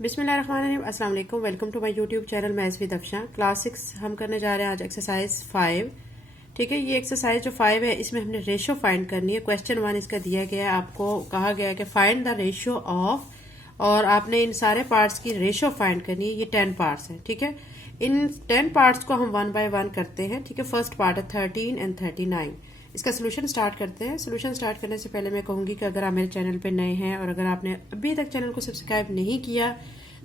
बिस्मिल्लाहिर्रहमानिर्रहीम, अस्सलाम वालेकुम। Welcome to my YouTube channel maths with Afsha. Class 6 हम करने जा रहे हैं आज एक्सरसाइज 5। ठीक है, ये एक्सरसाइज जो 5 है इसमें हमने रेशियो फाइंड करनी है। क्वेश्चन 1 इसका दिया गया है, आपको कहा गया है कि फाइंड द रेशियो ऑफ, और आपने इन सारे पार्ट्स की रेशियो फाइंड करनी है। ये 10 पार्ट्स हैं। ठीक है, इन 10 पार्ट्स को हम 1 बाय 1 करते हैं। ठीक है, फर्स्ट पार्ट है 13 एंड 39। इसका सोल्यूशन स्टार्ट करते हैं। सोल्यूशन स्टार्ट करने से पहले मैं कहूंगी कि अगर आप मेरे चैनल पे नए हैं और अगर आपने अभी तक चैनल को सब्सक्राइब नहीं किया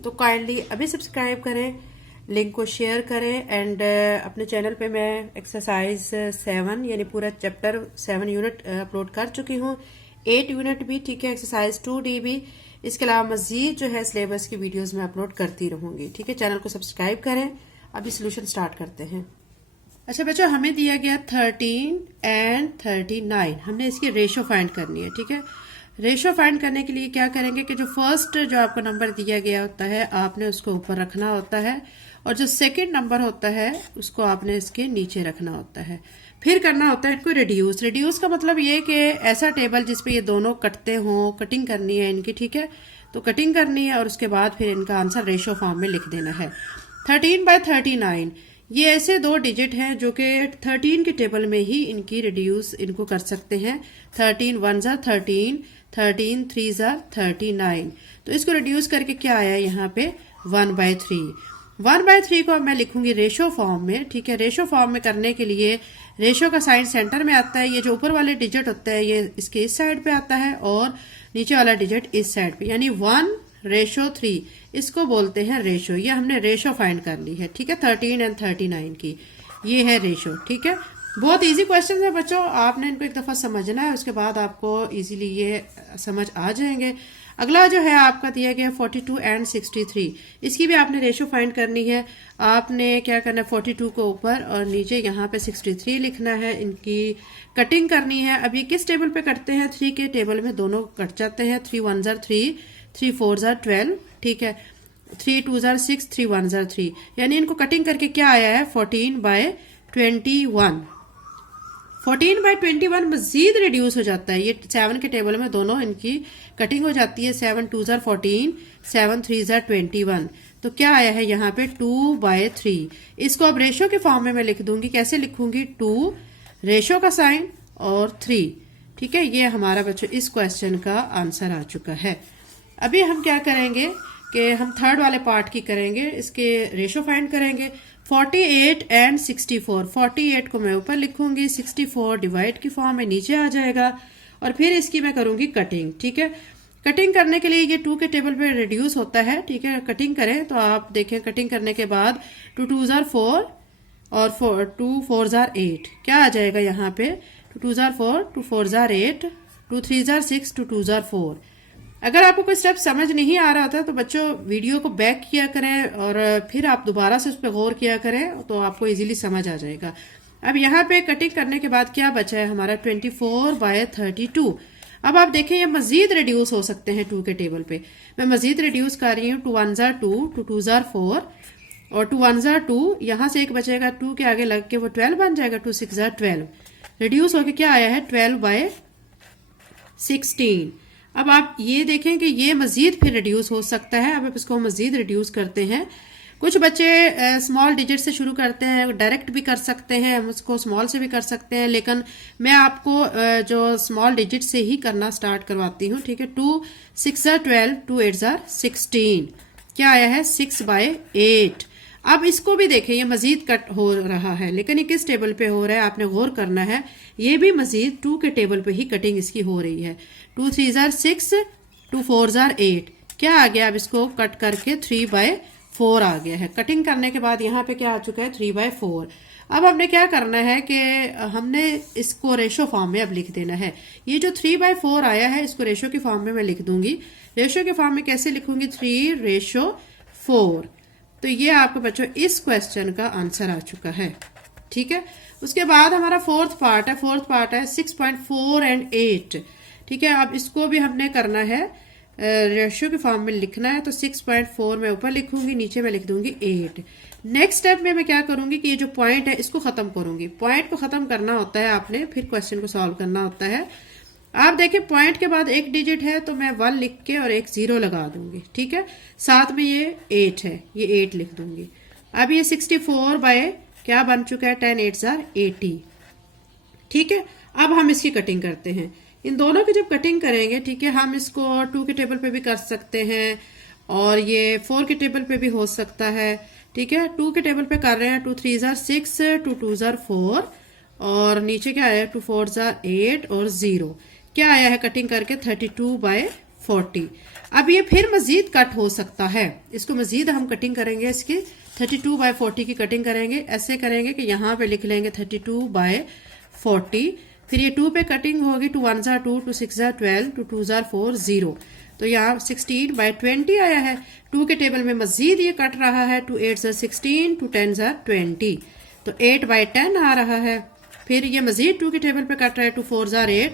तो काइंडली अभी सब्सक्राइब करें, लिंक को शेयर करें। एंड अपने चैनल पे मैं एक्सरसाइज 7 यानी पूरा चैप्टर 7 यूनिट अपलोड कर चुकी हूँ, 8 यूनिट भी। ठीक है, एक्सरसाइज 2D भी। इसके अलावा मजीद जो है सिलेबस की वीडियोस में अपलोड करती रहूंगी। ठीक है, चैनल को सब्सक्राइब करें। अभी सोल्यूशन स्टार्ट करते हैं। अच्छा बच्चों, हमें दिया गया 13 एंड 39। हमने इसकी रेशो फाइंड करनी है। ठीक है, रेशो फाइंड करने के लिए क्या करेंगे कि जो फर्स्ट जो आपको नंबर दिया गया होता है आपने उसको ऊपर रखना होता है, और जो सेकंड नंबर होता है उसको आपने इसके नीचे रखना होता है। फिर करना होता है इनको रिड्यूस। रिड्यूस का मतलब ये कि ऐसा टेबल जिसपे ये दोनों कटते हों, कटिंग करनी है इनकी। ठीक है, तो कटिंग करनी है और उसके बाद फिर इनका आंसर रेशो फॉर्म में लिख देना है। 13 बाय 39 ये ऐसे दो डिजिट हैं जो कि 13 के टेबल में ही इनकी रिड्यूस इनको कर सकते हैं। 13 1 ज़ा 13, 13 3 ज़ा 39। तो इसको रिड्यूस करके क्या आया यहाँ पे 1/3। 1/3 को अब मैं लिखूंगी रेशो फॉर्म में। ठीक है, रेशो फॉर्म में करने के लिए रेशो का साइन सेंटर में आता है। ये जो ऊपर वाले डिजिट होता है ये इसके इस साइड पे आता है और नीचे वाला डिजिट इस साइड पे, यानी 1/3 इसको बोलते हैं रेशो। ये हमने रेशो फाइंड कर ली है। ठीक है, 13 एंड 39 की ये है रेशो। ठीक है, बहुत इजी क्वेश्चन है बच्चों, आपने इनको एक दफा समझना है, उसके बाद आपको इजीली ये समझ आ जाएंगे। अगला जो है आपका दिया गया 42 एंड 63। इसकी भी आपने रेशो फाइंड करनी है। आपने क्या करना है, 42 को ऊपर और नीचे यहाँ पे 63 लिखना है। इनकी कटिंग करनी है। अभी किस टेबल पे कटते हैं, 3 के टेबल में दोनों कट जाते हैं। 3 1 ज़ा 3, 3 4 ज़ा 12। ठीक है, 3 2 ज़ा 6, 3 1 ज़ा 3, यानी इनको कटिंग करके क्या आया है 14/21। 14/21 मजीद रिड्यूस हो जाता है। ये 7 के टेबल में दोनों इनकी कटिंग हो जाती है। 7 2 ज़ा 14, 7 3 ज़ा 21। तो क्या आया है यहाँ पे 2/3। इसको अब रेशो के फॉर्म में मैं लिख दूंगी। कैसे लिखूंगी, 2 रेशो का साइन और 3। ठीक है, ये हमारा बच्चों इस क्वेश्चन का आंसर आ चुका है। अभी हम क्या करेंगे कि हम थर्ड वाले पार्ट की करेंगे, इसके रेशो फाइंड करेंगे। 48 एंड 64। 48 को मैं ऊपर लिखूंगी, 64 डिवाइड की फॉर्म में नीचे आ जाएगा, और फिर इसकी मैं करूंगी कटिंग। ठीक है, कटिंग करने के लिए ये 2 के टेबल पे रिड्यूस होता है। ठीक है, कटिंग करें तो आप देखें, कटिंग करने के बाद 2 2 ज़ा 4 और 2 4 ज़ा 8 क्या आ जाएगा यहाँ पे 2 2 ज़ा 4, 2 4 ज़ा 8, 2 3 ज़ा 6, 2 2 ज़ा 4। अगर आपको कोई स्टेप समझ नहीं आ रहा था तो बच्चों वीडियो को बैक किया करें और फिर आप दोबारा से उस पर गौर किया करें तो आपको इजीली समझ आ जाएगा। अब यहाँ पे कटिंग करने के बाद क्या बचा है हमारा 24/32। अब आप देखें ये मजीद रिड्यूस हो सकते हैं 2 के टेबल पे। मैं मजीद रिड्यूस कर रही हूँ। 2 1 ज़ा 2, 2 2 ज़ा 4 और 2 1 ज़ा 2। यहाँ से एक बचेगा 2 के आगे लग के वो 12 बन जाएगा। 2 6 ज़ा 12 रिड्यूस होके क्या आया है 12/16। अब आप ये देखें कि ये मजीद फिर रिड्यूस हो सकता है। अब इसको मजीद रिड्यूस करते हैं। कुछ बच्चे स्मॉल डिजिट से शुरू करते हैं, डायरेक्ट भी कर सकते हैं, हम उसको स्मॉल से भी कर सकते हैं, लेकिन मैं आपको जो स्मॉल डिजिट से ही करना स्टार्ट करवाती हूँ। ठीक है, 2 6 ज़ा 12, 2 8 ज़ा 16 क्या आया है 6/8। अब इसको भी देखें, ये मजीद कट हो रहा है, लेकिन ये किस टेबल पे हो रहा है आपने गौर करना है। ये भी मजीद 2 के टेबल पे ही कटिंग इसकी हो रही है। 2 3 ज़ा 6, 2 4 ज़ा 8 क्या आ गया, अब इसको कट करके 3/4 आ गया है। कटिंग करने के बाद यहाँ पे क्या आ चुका है 3/4। अब हमने क्या करना है कि हमने इसको रेशो फॉर्म में अब लिख देना है। ये जो 3/4 आया है इसको रेशो के फॉर्म में मैं लिख दूंगी। रेशो के फॉर्म में कैसे लिखूंगी, 3/4। तो ये आपके बच्चों इस क्वेश्चन का आंसर आ चुका है। ठीक है, उसके बाद हमारा फोर्थ पार्ट है। फोर्थ पार्ट है 6.4 एंड 8। ठीक है, अब इसको भी हमने करना है रेशियो के फॉर्म में लिखना है। तो 6.4 मैं ऊपर लिखूंगी, नीचे मैं लिख दूंगी 8। नेक्स्ट स्टेप में मैं क्या करूंगी कि ये जो पॉइंट है इसको खत्म करूंगी। पॉइंट को खत्म करना होता है आपने, फिर क्वेश्चन को सॉल्व करना होता है। आप देखिए पॉइंट के बाद एक डिजिट है तो मैं 1 लिख के और एक 0 लगा दूंगी, ठीक है। साथ में ये 8 है, ये 8 लिख दूंगी। अब ये 64 बाय क्या बन चुका है, 10 8 जार 80, ठीक है। अब हम इसकी कटिंग करते हैं। इन दोनों की जब कटिंग करेंगे, ठीक है, हम इसको 2 के टेबल पे भी कर सकते हैं और ये 4 के टेबल पे भी हो सकता है, ठीक है। 2 के टेबल पे कर रहे हैं, 2 3 जार 6, 2 2 जार 4 और नीचे क्या आया, 2 4 जार 8 और 0 क्या आया है कटिंग करके 32 बाय 40। अब ये फिर मजीद कट हो सकता है, इसको मजीद हम कटिंग करेंगे, इसकी 32 बाय 40 की कटिंग करेंगे। ऐसे करेंगे कि यहाँ पे लिख लेंगे 32 बाय 40, फिर ये 2 पे कटिंग होगी, 2 1 जार 2, 2 6 जार 12, 2 2 जार 4 0, तो यहाँ 16 बाय 20 आया है। 2 के टेबल में मजीद ये कट रहा है, 2 8 जार 16, 2 10 जार 20, तो 8 बाय 10 आ रहा है। फिर ये मजीद 2 के टेबल पे कट रहा है, 2 4 जार 8,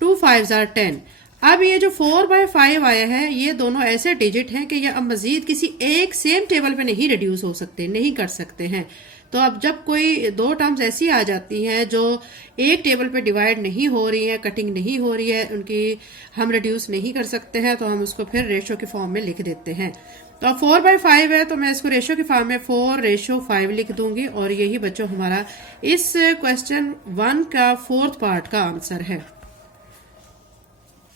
2 5 जार 10। अब ये जो 4 बाय 5 आया है, ये दोनों ऐसे डिजिट हैं कि ये अब मजीद किसी एक सेम टेबल पे नहीं रिड्यूस हो सकते, नहीं कर सकते हैं। तो अब जब कोई दो टर्म्स ऐसी आ जाती हैं जो एक टेबल पे डिवाइड नहीं हो रही है, कटिंग नहीं हो रही है, उनकी हम रिड्यूस नहीं कर सकते हैं, तो हम उसको फिर रेशो के फॉर्म में लिख देते हैं। तो अब 4 बाय 5 है तो मैं इसको रेशो के फॉर्म में 4:5 लिख दूंगी और यही बच्चों हमारा इस क्वेश्चन 1 का 4th पार्ट का आंसर है।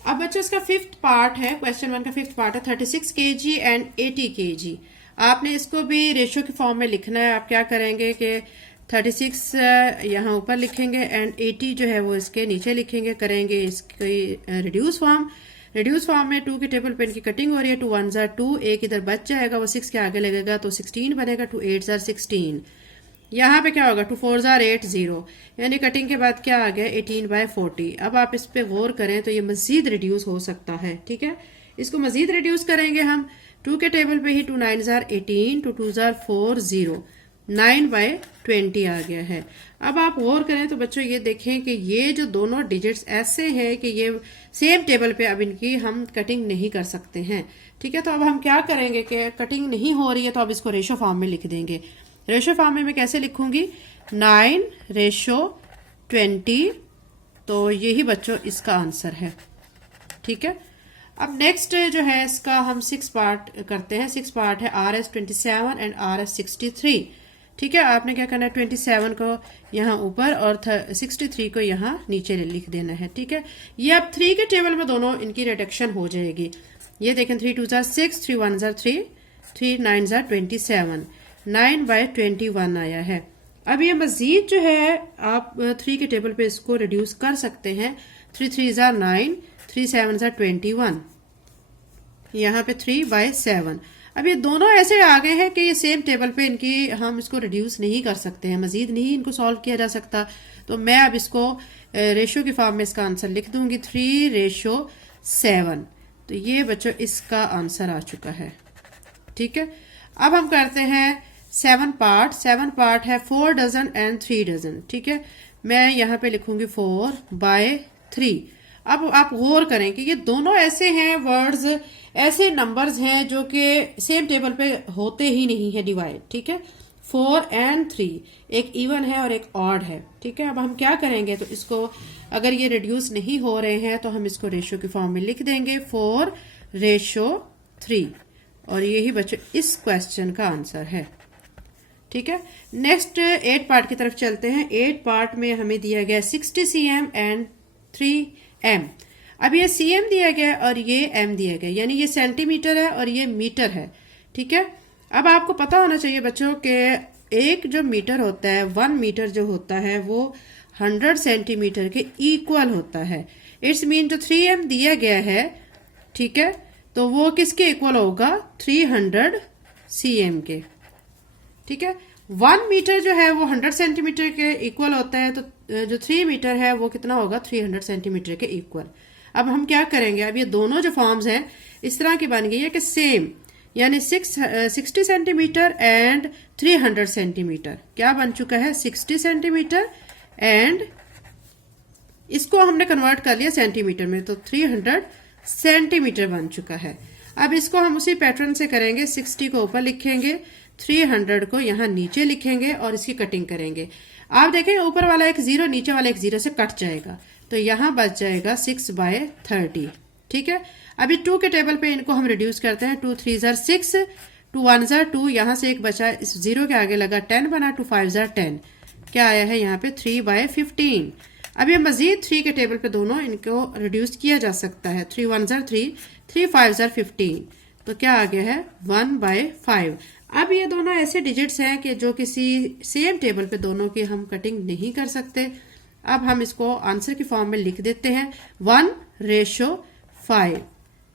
अब बच्चों इसका 5th पार्ट है, क्वेश्चन 1 का 5th पार्ट है 36 kg एंड 80 kg। आपने इसको भी रेशो के फॉर्म में लिखना है। आप क्या करेंगे कि 36 यहाँ ऊपर लिखेंगे एंड 80 जो है वो इसके नीचे लिखेंगे, करेंगे इसकी रिड्यूस फॉर्म। रिड्यूस फॉर्म में 2 के टेबल पे इनकी कटिंग हो रही है, 2 1 जार 2, एक इधर बच जाएगा, वो 6 के आगे लगेगा तो 16 बनेगा, 2 8 जार 16। यहाँ पे क्या होगा, 2 4 जार 8 0, यानी कटिंग के बाद क्या आ गया 18 बाय 40। अब आप इस पे गौर करें तो ये मजीद रिड्यूस हो सकता है, ठीक है। इसको मजीद रिड्यूस करेंगे हम 2 के टेबल पे ही, 2 9 जार 18, 2 2 जार 4 0, 9 बाय 20 आ गया है। अब आप गौर करें तो बच्चों ये देखें कि ये जो दोनों डिजिट्स ऐसे हैं कि ये सेम टेबल पे अब इनकी हम कटिंग नहीं कर सकते हैं, ठीक है। तो अब हम क्या करेंगे कि कटिंग नहीं हो रही है तो अब इसको रेशो फॉर्म में लिख देंगे। रेशो फॉर्म में मैं कैसे लिखूंगी, 9:20, तो यही बच्चों इसका आंसर है, ठीक है। अब नेक्स्ट जो है इसका हम 6 पार्ट करते हैं। 6 पार्ट है RS 27 एंड RS 63, ठीक है। आपने क्या करना है, 27 को यहाँ ऊपर और 63 को यहाँ नीचे लिख देना है, ठीक है। ये अब 3 के टेबल में दोनों इनकी रिडक्शन हो जाएगी। ये देखें 3 2 जार 6, 3 1 जार 3, 3 9 जार 27, 9 बाय 21 आया है। अब ये मजीद जो है आप 3 के टेबल पे इसको रिड्यूस कर सकते हैं। 3 3 जार 9, 3 7 जार 21, यहाँ पे 3 बाय 7। अब ये दोनों ऐसे आ गए हैं कि ये सेम टेबल पे इनकी हम इसको रिड्यूस नहीं कर सकते हैं, मजीद नहीं इनको सॉल्व किया जा सकता। तो मैं अब इसको रेशो की फॉर्म में इसका आंसर लिख दूंगी 3:7। तो ये बच्चों इसका आंसर आ चुका है, ठीक है। अब हम करते हैं 7 पार्ट। 7 पार्ट है 4 डजन एंड 3 डजन, ठीक है। मैं यहाँ पे लिखूंगी 4 बाय 3। अब आप गौर करें कि ये दोनों ऐसे हैं वर्ड्स, ऐसे नंबर्स हैं जो कि सेम टेबल पे होते ही नहीं है डिवाइड, ठीक है। 4 एंड 3, एक इवन है और एक ऑड है, ठीक है। अब हम क्या करेंगे तो इसको अगर ये रिड्यूस नहीं हो रहे हैं तो हम इसको रेशो की फॉर्म में लिख देंगे 4:3 और यही बच्चों इस क्वेश्चन का आंसर है, ठीक है। नेक्स्ट 8 पार्ट की तरफ चलते हैं। 8 पार्ट में हमें दिया गया 60 cm एंड 3 m। अब ये cm दिया गया और ये m दिया गया, यानी ये सेंटीमीटर है और ये मीटर है, ठीक है। अब आपको पता होना चाहिए बच्चों कि एक जो मीटर होता है, 1 मीटर जो होता है वो 100 सेंटीमीटर के इक्वल होता है। इट्स मीन जो 3m दिया गया है, ठीक है, तो वो किसके इक्वल होगा, 300 cm के, ठीक है। 1 मीटर जो है वो 100 सेंटीमीटर के इक्वल होता है, तो जो 3 मीटर है वो कितना होगा, 300 सेंटीमीटर के इक्वल। अब हम क्या करेंगे, अब ये दोनों जो फॉर्म्स हैं इस तरह की बन गई है कि सेम, यानी 60 सेंटीमीटर एंड 300 सेंटीमीटर क्या बन चुका है, 60 सेंटीमीटर एंड इसको हमने कन्वर्ट कर लिया सेंटीमीटर में, तो 300 सेंटीमीटर बन चुका है। अब इसको हम उसी पैटर्न से करेंगे, 60 को ऊपर लिखेंगे, 300 को यहाँ नीचे लिखेंगे और इसकी कटिंग करेंगे। आप देखें ऊपर वाला एक 0, नीचे वाला एक 0 से कट जाएगा, तो यहाँ बच जाएगा 6/30। ठीक है, अभी 2 के टेबल पे इनको हम रिड्यूस करते हैं। 2 3 ज़र 6, 2 1 ज़र 2, यहाँ से एक बचा, इस 0 के आगे लगा 10 बना, 2 5 ज़र 10, क्या आया है यहाँ पे 3/15। अब ये मजीद 3 के टेबल पे दोनों इनको रिड्यूस किया जा सकता है। 3 1 ज़र 3, 3 5 ज़र 15, तो क्या आ गया है 1/5। अब ये दोनों ऐसे डिजिट्स हैं कि जो किसी सेम टेबल पे दोनों की हम कटिंग नहीं कर सकते। अब हम इसको आंसर की फॉर्म में लिख देते हैं 1/5।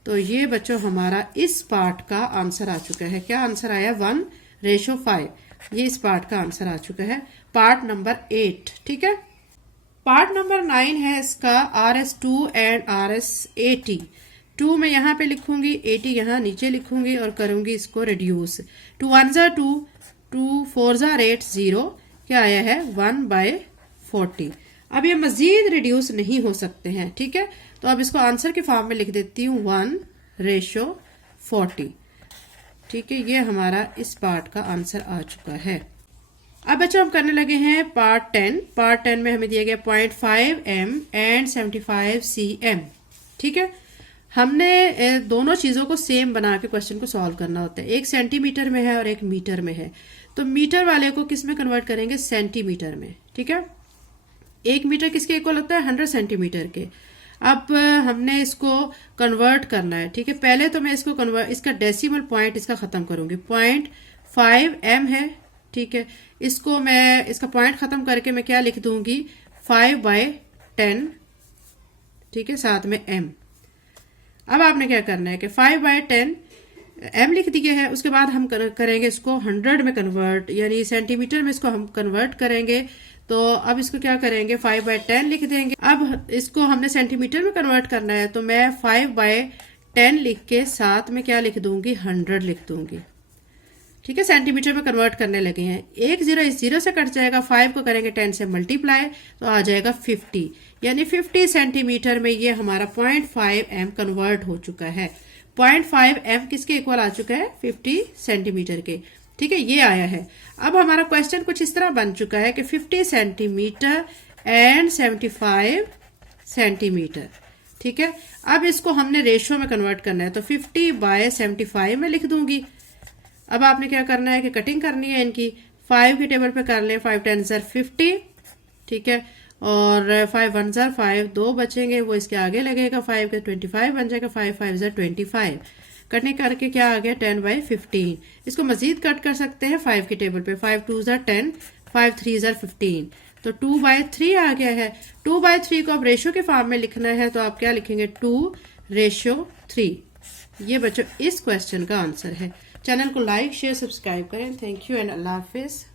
तो ये बच्चों हमारा इस पार्ट का आंसर आ चुका है। क्या आंसर आया 1/5। ये इस पार्ट का आंसर आ चुका है, पार्ट नंबर 8। ठीक है, पार्ट नंबर 9 है इसका RS2 एंड RS80। 2 मैं यहाँ पे लिखूंगी, 80 यहाँ नीचे लिखूंगी और करूंगी इसको रिड्यूस। 2 1 ज़र 2, 2 4 ज़र 8, 0, क्या आया है 1/40। अब ये मजीद रिड्यूस नहीं हो सकते हैं। ठीक है, तो अब इसको आंसर के फॉर्म में लिख देती हूँ 1/40। ठीक है, ये हमारा इस पार्ट का आंसर आ चुका है। अब बच्चों हम करने लगे हैं पार्ट 10। पार्ट 10 में हमें दिया गया 0.5 m एंड 75 cm। ठीक है, हमने दोनों चीजों को सेम बना के क्वेश्चन को सॉल्व करना होता है। एक सेंटीमीटर में है और एक मीटर में है, तो मीटर वाले को किस में कन्वर्ट करेंगे, सेंटीमीटर में। ठीक है, 1 मीटर किसके इक्वल होता है, 100 सेंटीमीटर के। अब हमने इसको कन्वर्ट करना है। ठीक है, पहले तो मैं इसको इसका डेसिमल पॉइंट इसका खत्म करूंगी। 0.5 m है। ठीक है, इसको मैं इसका पॉइंट खत्म करके मैं क्या लिख दूंगी 5/10। ठीक है, साथ में m। अब आपने क्या करना है कि 5/10 m लिख दिया है, उसके बाद हम करेंगे इसको 100 में कन्वर्ट, यानी सेंटीमीटर में इसको हम कन्वर्ट करेंगे। तो अब इसको क्या करेंगे 5/10 लिख देंगे। अब इसको हमने सेंटीमीटर में कन्वर्ट करना है, तो मैं 5/10 लिख के साथ में क्या लिख दूंगी 100 लिख दूंगी। ठीक है, सेंटीमीटर में कन्वर्ट करने लगे हैं। 1 0 इस 0 से कट जाएगा, 5 को करेंगे 10 से मल्टीप्लाई, तो आ जाएगा 50, यानी 50 सेंटीमीटर में ये हमारा 0.5 m कन्वर्ट हो चुका है। 0.5 m किसके इक्वल आ चुका है, 50 सेंटीमीटर के। ठीक है, ये आया है। अब हमारा क्वेश्चन कुछ इस तरह बन चुका है कि 50 सेंटीमीटर एंड 75 सेंटीमीटर। ठीक है, अब इसको हमने रेशियो में कन्वर्ट करना है, तो 50/75 में लिख दूंगी। अब आपने क्या करना है कि कटिंग करनी है इनकी। 5 के टेबल पे कर लें, 5 10 ज़र 50। ठीक है, और 5 1 ज़र 5, 2 बचेंगे, वो इसके आगे लगेगा, 5 के 25 बन जाएगा, 5 5 ज़र 25। कटने करके क्या आ गया 10/15। इसको मजीद कट कर सकते हैं 5 के टेबल पे। 5 2 ज़र 10, 5 3 ज़र 15, तो 2/3 आ गया है। 2/3 को अब रेशियो के फॉर्म में लिखना है, तो आप क्या लिखेंगे 2/3। ये बच्चों इस क्वेश्चन का आंसर है। चैनल को लाइक शेयर सब्सक्राइब करें। Thank you and Allah Hafiz.